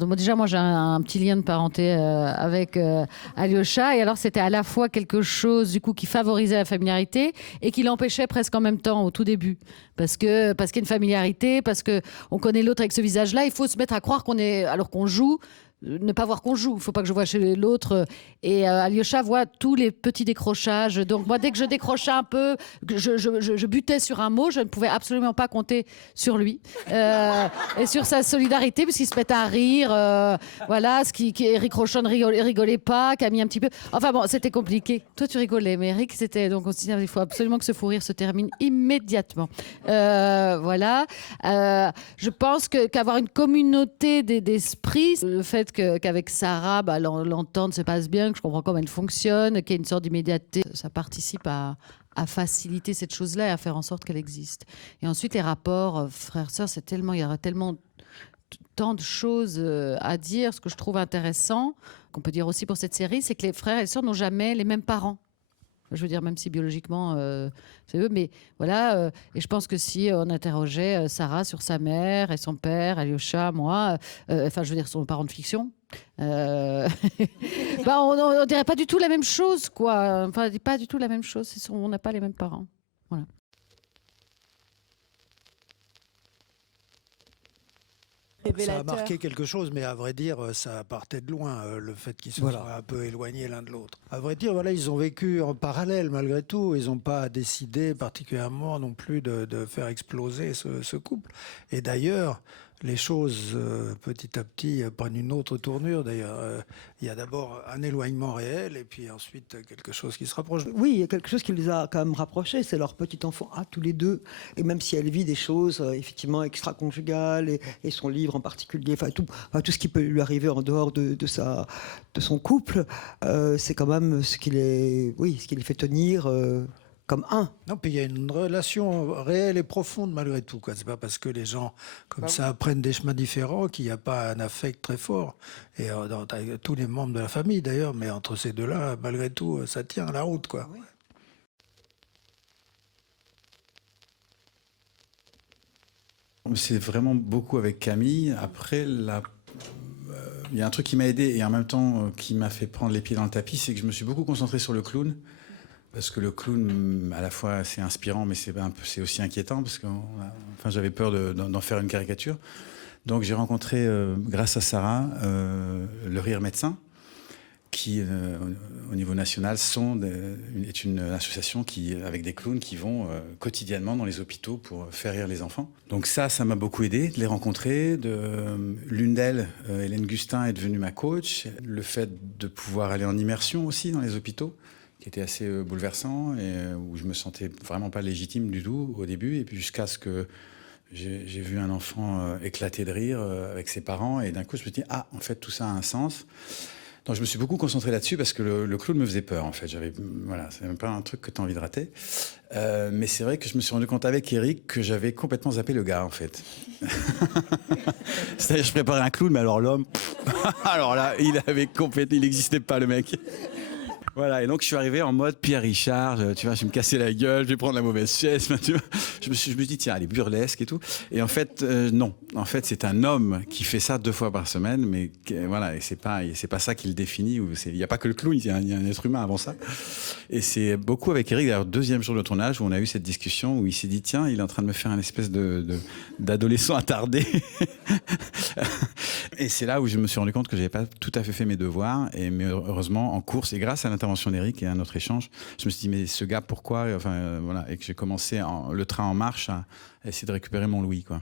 Donc, déjà, moi, j'ai un petit lien de parenté avec Alyosha. Et alors, c'était à la fois quelque chose, du coup, qui favorisait la familiarité et qui l'empêchait presque en même temps au tout début. Parce qu'il y a une familiarité, parce qu'on connaît l'autre avec ce visage-là. Il faut se mettre à croire qu'on est, alors qu'on joue, ne pas voir qu'on joue. Il ne faut pas que je vois chez l'autre. Et Alyosha voit tous les petits décrochages. Donc moi, dès que je décrochais un peu, je butais sur un mot, je ne pouvais absolument pas compter sur lui et sur sa solidarité, puisqu'il se mettait à rire. Voilà, Eric Rochon rigolait pas, Camille un petit peu. Enfin bon, c'était compliqué. Toi, tu rigolais, mais Eric, c'était... Donc on se dit, il faut absolument que ce fou rire se termine immédiatement. Voilà. Je pense qu'avoir une communauté d'esprit, le fait qu'avec Sarah, l'entente se passe bien, que je comprends comment elle fonctionne, qu'il y ait une sorte d'immédiateté, ça participe à faciliter cette chose-là et à faire en sorte qu'elle existe. Et ensuite, les rapports frères-sœurs, il y aura tellement tant de choses à dire. Ce que je trouve intéressant, qu'on peut dire aussi pour cette série, c'est que les frères et sœurs n'ont jamais les mêmes parents. Je veux dire, même si biologiquement, c'est eux, mais voilà. Et je pense que si on interrogeait Sarah sur sa mère et son père, Alyosha, moi, enfin, je veux dire, son parent de fiction, on dirait pas du tout la même chose, quoi. Enfin, pas du tout la même chose. On n'a pas les mêmes parents. Voilà. Ça a marqué quelque chose, mais à vrai dire, ça partait de loin, le fait qu'ils se soient un peu éloignés l'un de l'autre. À vrai dire, voilà, ils ont vécu en parallèle malgré tout. Ils n'ont pas décidé particulièrement non plus de faire exploser ce couple. Et d'ailleurs, les choses, petit à petit, prennent une autre tournure. D'ailleurs, il y a d'abord un éloignement réel et puis ensuite quelque chose qui se rapproche. Oui, il y a quelque chose qui les a quand même rapprochés. C'est leur petit enfant à tous les deux. Et même si elle vit des choses, effectivement, extra-conjugales et son livre en particulier, tout ce qui peut lui arriver en dehors de son couple, c'est quand même ce qui les fait tenir... comme un. Non, puis il y a une relation réelle et profonde malgré tout. C'est pas parce que les gens comme ça prennent des chemins différents qu'il n'y a pas un affect très fort. Et dans tous les membres de la famille d'ailleurs, mais entre ces deux-là, malgré tout, ça tient la route, quoi. Oui. C'est vraiment beaucoup avec Camille. Après, il y a un truc qui m'a aidé et en même temps qui m'a fait prendre les pieds dans le tapis, c'est que je me suis beaucoup concentré sur le clown. Parce que le clown, à la fois, c'est inspirant, mais c'est aussi inquiétant, parce que j'avais peur d'en faire une caricature. Donc j'ai rencontré, grâce à Sarah, le Rire Médecin, qui, au niveau national, est une association avec des clowns qui vont quotidiennement dans les hôpitaux pour faire rire les enfants. Donc ça m'a beaucoup aidé de les rencontrer. L'une d'elles, Hélène Gustin, est devenue ma coach. Le fait de pouvoir aller en immersion aussi dans les hôpitaux, qui était assez bouleversant et où je me sentais vraiment pas légitime du tout au début, et puis jusqu'à ce que j'ai vu un enfant éclater de rire avec ses parents, et d'un coup je me dis en fait tout ça a un sens. Donc je me suis beaucoup concentré là-dessus parce que le clown me faisait peur en fait. C'est même pas un truc que tu as envie de rater. Mais c'est vrai que je me suis rendu compte avec Eric que j'avais complètement zappé le gars en fait. C'est-à-dire je préparais un clown, mais alors l'homme, alors là il n'existait pas le mec. Voilà, et donc je suis arrivé en mode Pierre Richard, tu vois, je vais me casser la gueule, je vais prendre la mauvaise chaise, tu vois. Je me suis dit, tiens, elle est burlesque et tout. Et en fait, non. En fait, c'est un homme qui fait ça 2 fois par semaine, mais voilà, et c'est pas ça qui le définit. Il n'y a pas que le clown, il y a un être humain avant ça. Et c'est beaucoup avec Eric, d'ailleurs, 2e jour de tournage, où on a eu cette discussion, où il s'est dit, tiens, il est en train de me faire une espèce d'adolescent attardé. Et c'est là où je me suis rendu compte que j'avais pas tout à fait fait mes devoirs, mais heureusement, en course, et grâce à l'intervention d'Eric et à notre échange, je me suis dit, mais ce gars, pourquoi, voilà, et que j'ai commencé le train en marche à essayer de récupérer mon Louis, quoi.